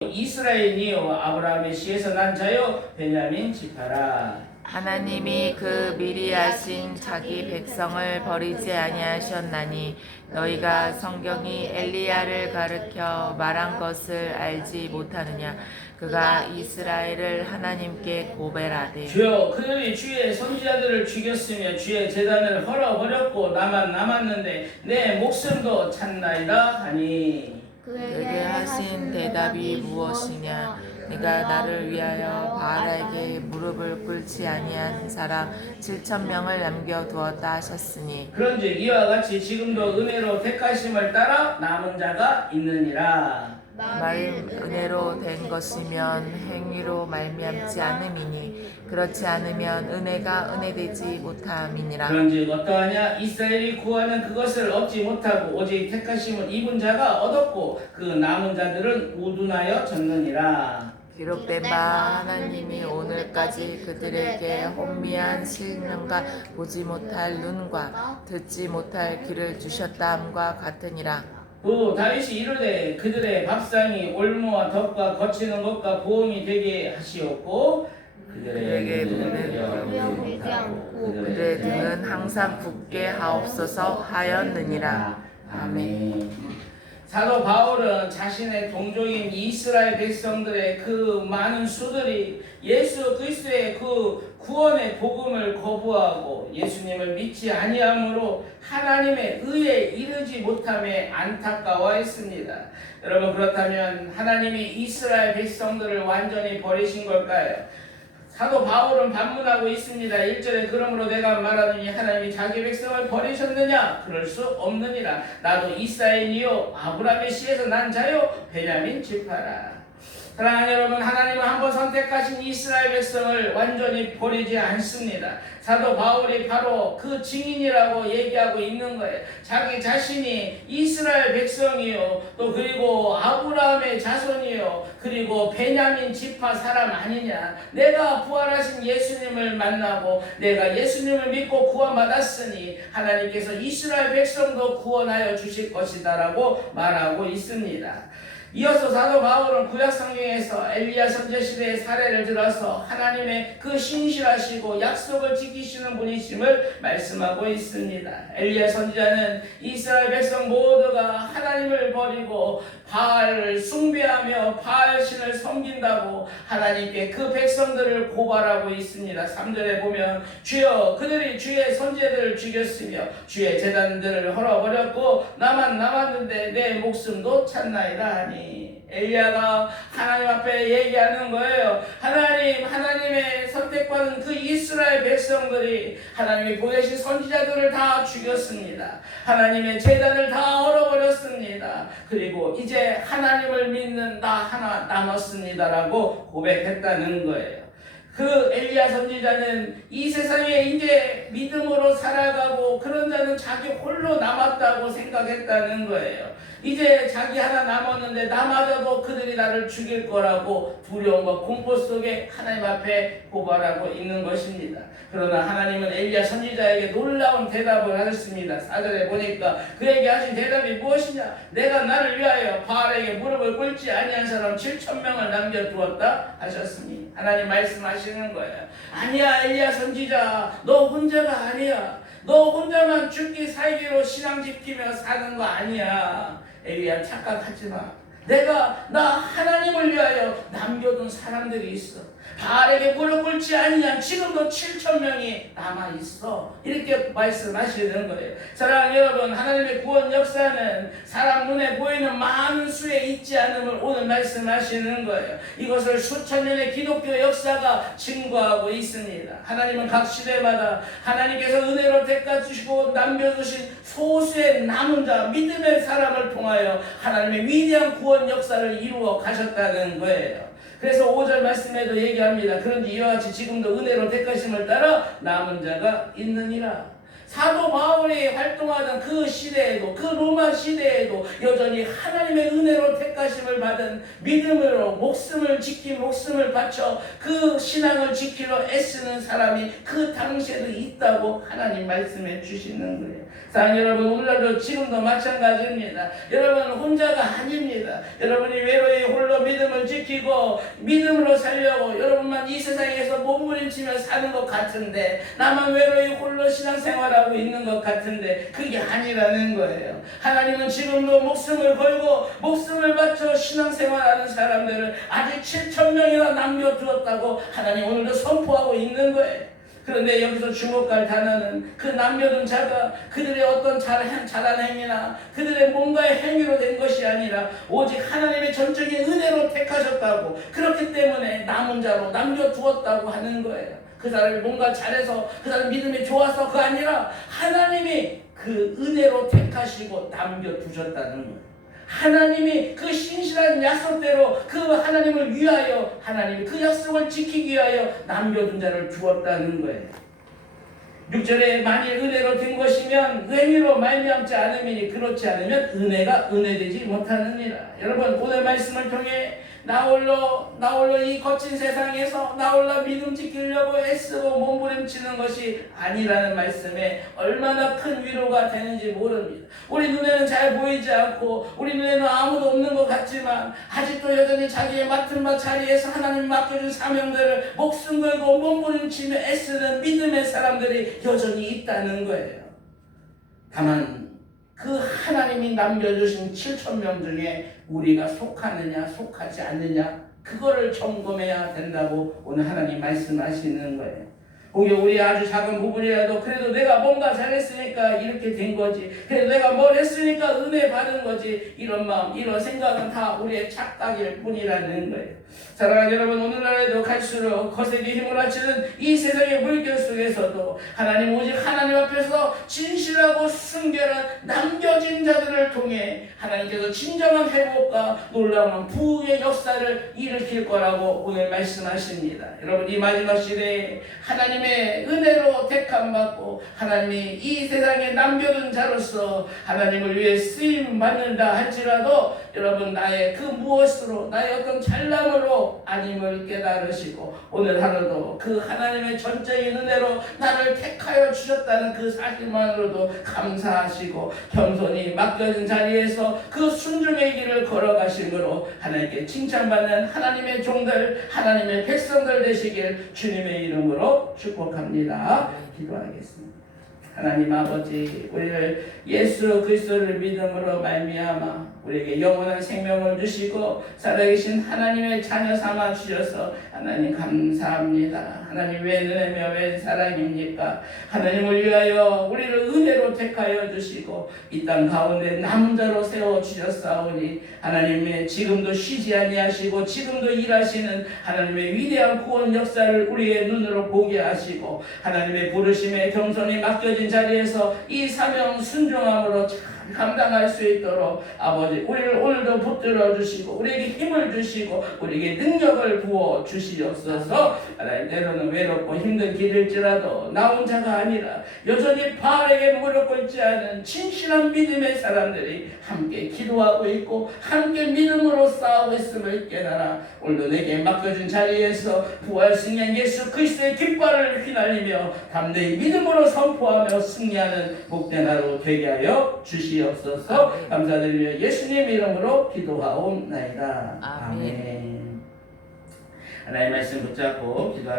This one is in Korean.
이스라엘이요 아브라함의 씨에서 난 자요 베냐민 지파라. 하나님이 그 미리 하신 자기 백성을 버리지 아니하셨나니 너희가 성경이 엘리야를 가르켜 말한 것을 알지 못하느냐. 그가 이스라엘을 하나님께 고발하되 주여 그들이 주의 선지자들을 죽였으며 주의 제단을 헐어버렸고 나만 남았는데 내 목숨도 찾나이다 하니. 그에게 하신 대답이 무엇이냐. 내가 나를 위하여 바알에게 무릎을 꿇지 아니한 사람 7,000명을 남겨두었다 하셨으니 그런즉 이와 같이 지금도 은혜로 택하심을 따라 남은 자가 있느니라. 말 은혜로 된 것이면 행위로 말미암지 않음이니 그렇지 않으면 은혜가 은혜되지 못함이니라. 그런즉 어떠하냐 이스라엘이 구하는 그것을 얻지 못하고 오직 택하심을 입은 자가 얻었고 그 남은 자들은 우둔하여 졌느니라. 기록된 바 하나님이 오늘까지 그들에게 혼미한 실명과 보지 못할 눈과 듣지 못할 귀를 주셨다함과 같으니라. 또 다윗이 이르되 그들의 밥상이 올무와 덕과 거치는 것과 보응이 되게 하시었고 그들에게 눈은 되지 않고 그들의 등은 항상 굳게 하옵소서 하였느니라. 아멘. 사도 바울은 자신의 동족인 이스라엘 백성들의 그 많은 수들이 예수 그리스도의 그 구원의 복음을 거부하고 예수님을 믿지 아니함으로 하나님의 의에 이르지 못함에 안타까워했습니다. 여러분 그렇다면 하나님이 이스라엘 백성들을 완전히 버리신 걸까요? 사도 바울은 반문하고 있습니다. 1절에 그러므로 내가 말하느니 하나님이 자기 백성을 버리셨느냐? 그럴 수 없느니라. 나도 이스라엘이요 아브라함의 씨에서 난 자요 베냐민 지파라. 사랑하는 여러분, 하나님은 한번 선택하신 이스라엘 백성을 완전히 버리지 않습니다. 사도 바울이 바로 그 증인이라고 얘기하고 있는 거예요. 자기 자신이 이스라엘 백성이요, 또 그리고 아브라함의 자손이요, 그리고 베냐민 지파 사람 아니냐. 내가 부활하신 예수님을 만나고 내가 예수님을 믿고 구원받았으니 하나님께서 이스라엘 백성도 구원하여 주실 것이다라고 말하고 있습니다. 이어서 사도 바울은 구약 성경에서 엘리야 선지 시대의 사례를 들어서 하나님의 그 신실하시고 약속을 지키시는 분이심을 말씀하고 있습니다. 엘리야 선지자는 이스라엘 백성 모두가 하나님을 버리고 바알을 숭배하며 바알신을 섬긴다고 하나님께 그 백성들을 고발하고 있습니다. 3절에 보면 주여 그들이 주의 선지자들을 죽였으며 주의 제단들을 헐어버렸고 나만 남았는데 내 목숨도 찾나이다 하니. 엘리야가 하나님 앞에 얘기하는 거예요. 하나님의 선택받은 그 이스라엘 백성들이 하나님이 보내신 선지자들을 다 죽였습니다. 하나님의 제단을 다 얼어버렸습니다. 그리고 이제 하나님을 믿는 나 하나 남았습니다라고 고백했다는 거예요. 그 엘리야 선지자는 이 세상에 이제 믿음으로 살아가고 그런 자는 자기 홀로 남았다고 생각했다는 거예요. 이제 자기 하나 남았는데 나마저도 그들이 나를 죽일 거라고 두려움과 공포 속에 하나님 앞에 고발하고 있는 것입니다. 그러나 하나님은 엘리야 선지자에게 놀라운 대답을 하셨습니다. 4절에 보니까 그에게 하신 대답이 무엇이냐? 내가 나를 위하여 바알에게 무릎을 꿇지 아니한 사람 7,000명을 남겨두었다 하셨으니 하나님 말씀하시는 거예요. 아니야 엘리야 선지자, 너 혼자가 아니야. 너 혼자만 죽기 살기로 신앙 지키며 사는 거 아니야. 엘리야 착각하지 마. 내가 나 하나님을 위하여 남겨둔 사람들이 있어. 바알에게 무릎 꿇지 아니한 지금도 7,000명이 남아있어. 이렇게 말씀하시는 거예요. 사랑하는 여러분, 하나님의 구원 역사는 사람 눈에 보이는 많은 수에 있지 않음을 오늘 말씀하시는 거예요. 이것을 수천 년의 기독교 역사가 증거하고 있습니다. 하나님은 각 시대마다 하나님께서 은혜로 택하시고 남겨두신 소수의 남은 자, 믿음의 사람을 통하여 하나님의 위대한 구원 역사를 이루어 가셨다는 거예요. 그래서 5절 말씀에도 얘기합니다. 그런지 이와 같이 지금도 은혜로 택하심을 따라 남은 자가 있느니라. 사도 바울이 활동하던 그 시대에도, 그 로마 시대에도 여전히 하나님의 은혜로 택하심을 받은 믿음으로 목숨을 바쳐 그 신앙을 지키려 애쓰는 사람이 그 당시에도 있다고 하나님 말씀해 주시는 거예요. 사랑하는 여러분, 오늘날도 지금도 마찬가지입니다. 여러분 혼자가 아닙니다. 여러분이 외로이 홀로 믿음을 지키고 믿음으로 살려고 여러분만 이 세상에서 몸부림치며 사는 것 같은데, 나만 외로이 홀로 신앙생활하고 있는 것 같은데 그게 아니라는 거예요. 하나님은 지금도 목숨을 걸고 목숨을 바쳐 신앙생활하는 사람들을 아직 7,000명이나 남겨두었다고 하나님 오늘도 선포하고 있는 거예요. 그런데 여기서 주목할 단어는 그 남겨둔 자가 그들의 어떤 잘한 행위나 그들의 뭔가의 행위로 된 것이 아니라 오직 하나님의 전적인 은혜로 택하셨다고, 그렇기 때문에 남은 자로 남겨두었다고 하는 거예요. 그 사람이 뭔가 잘해서, 그 사람 믿음이 좋아서 그거 아니라 하나님이 그 은혜로 택하시고 남겨두셨다는 거예요. 하나님이 그 신실한 약속대로 그 하나님을 위하여, 하나님이 그 약속을 지키기 위하여 남겨둔 자를 주었다는 거예요. 6절에 만일 은혜로 된 것이면 행위로 말미암지 않음이니 그렇지 않으면 은혜가 은혜되지 못하느니라. 여러분 오늘 말씀을 통해 나 홀로 이 거친 세상에서 나 홀로 믿음 지키려고 애쓰고 몸부림치는 것이 아니라는 말씀에 얼마나 큰 위로가 되는지 모릅니다. 우리 눈에는 잘 보이지 않고 우리 눈에는 아무도 없는 것 같지만 아직도 여전히 자기의 맡은 바 자리에서 하나님 맡겨준 사명들을 목숨 걸고 몸부림치며 애쓰는 믿음의 사람들이 여전히 있다는 거예요. 다만 그 하나님이 남겨주신 7,000명 중에 우리가 속하느냐 속하지 않느냐 그거를 점검해야 된다고 오늘 하나님 말씀하시는 거예요. 혹여 우리 아주 작은 부분이라도 그래도 내가 뭔가 잘했으니까 이렇게 된 거지, 그래도 내가 뭘 했으니까 은혜 받은 거지, 이런 마음 이런 생각은 다 우리의 착각일 뿐이라는 거예요. 사랑하는 여러분, 오늘날에도 갈수록 거세게 힘을 합치는 이 세상의 물결 속에서도 하나님 오직 하나님 앞에서 진실하고 순결한 남겨진 자들을 통해 하나님께서 진정한 회복과 놀라운 부흥의 역사를 일으킬 거라고 오늘 말씀하십니다. 여러분 이 마지막 시대에 하나님의 은혜로 택함받고 하나님이 이 세상에 남겨둔 자로서 하나님을 위해 쓰임 받는다 할지라도 여러분 나의 그 무엇으로, 나의 어떤 잘남으로 아님을 깨달으시고 오늘 하루도 그 하나님의 전적인 은혜로 나를 택하여 주셨다는 그 사실만으로도 감사하시고 겸손히 맡겨진 자리에서 그 순종의 길을 걸어가심으로 하나님께 칭찬받는 하나님의 종들, 하나님의 백성들 되시길 주님의 이름으로 축복합니다. 기도하겠습니다. 하나님 아버지, 우리를 예수 그리스도를 믿음으로 말미암아 우리에게 영원한 생명을 주시고 살아계신 하나님의 자녀 삼아 주셔서 하나님 감사합니다. 하나님 웬 은혜며 웬 사랑입니까? 하나님을 위하여 우리를 은혜로 택하여 주시고 이 땅 가운데 남은 자로 세워 주셨사오니 하나님의 지금도 쉬지 아니하시고 지금도 일하시는 하나님의 위대한 구원 역사를 우리의 눈으로 보게 하시고 하나님의 부르심에 겸손히 맡겨진 자리에서 이 사명 순종함으로 잘 감당할 수 있도록 아버지 우리를 오늘도 붙들어 주시고 우리에게 힘을 주시고 우리에게 능력을 부어 주시옵소서. 하나님 때로는 외롭고 힘든 길일지라도 나 혼자가 아니라 여전히 바알에게 무릎 꿇지 않은 진실한 믿음의 사람들이 함께 기도하고 있고 함께 믿음으로 싸우고 있음을 깨달아 오늘도 내게 맡겨준 자리에서 부활 승리한 예수 그리스도의 깃발을 휘날리며 담대히 믿음으로 선포하며 승리하는 복된 하루 되게 하여 주시옵소서. 감사드리며 예수님 이름으로 기도하옵나이다. 아멘. 아멘. 하나님의 말씀 붙잡고 기도하며